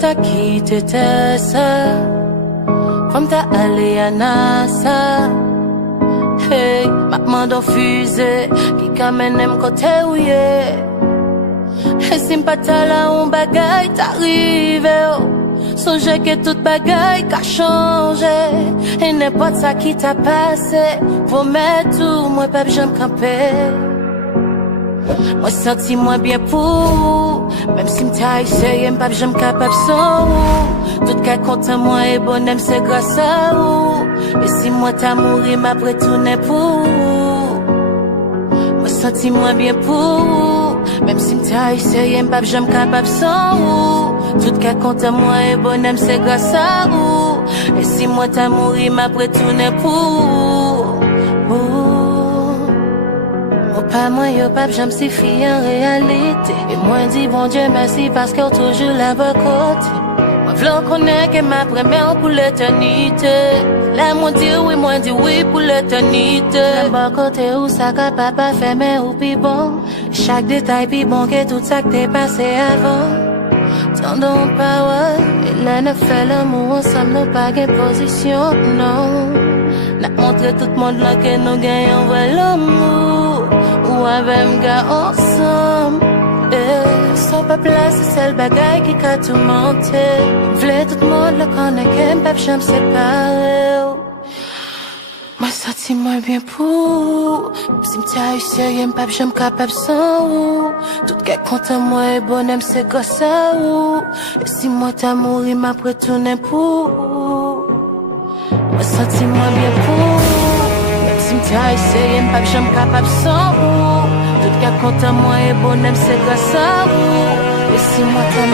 t'as quitté tes sœurs, comme t'as allé à NASA. Hey, maman d'en fusée, qui kamène côté où yé. Et si m'pata là, on bagaille, t'arrive, oh. Songez que toute bagaille qu'a changé. Et n'importe ça qui t'a passé, faut mettre tout, moi pas j'aime camper. Moi senti moins bien pour, même si m'ta essayé, m'pas j'aime capable sans ou. Tout cas content moi et bonhomme c'est grâce à ou. Et si moi t'as mouru, m'après tout n'est pour. Moi senti moins bien pour, même si m'ta essayé, m'pas j'aime capable sans ou. Tout cas content moi et bonhomme c'est grâce à ou. Et si moi t'as mouru, m'après tout n'est pour. Pas moi, yo pas j'aime si fille en réalité. Et moi dis bon Dieu merci parce que toujours là bas côté. Moi v'l'en connaît que ma première pour l'éternité. Là moi dit oui pour l'éternité. Là bas côté où ça que papa fait mais ou pis bon. Chaque détail pis bon que tout ça que t'es passé avant. Tendons power et là n'a fait l'amour ensemble nous pas gain position non. N'a montré tout le monde là que nous gagnons vrai l'amour. Ou avec un gars ensemble. Et son peuple là c'est celle bagaille qui a tout monté. V'lait tout le monde le connaît qu'un peuple j'aime séparer. Moi senti moins bien pour. Si m't'a eu sérieux m'pap j'aime capable sans ou. Tout qu'est content moi et bonhomme c'est gosse à ou. Et si moi t'as mouru m'après tourner pour. Moi senti moins bien pour. Si m'ta essayé, m'pas j'aime capable sans ou. Tout cas content moi et bonhomme c'est grâce à vous. Et si moi t'as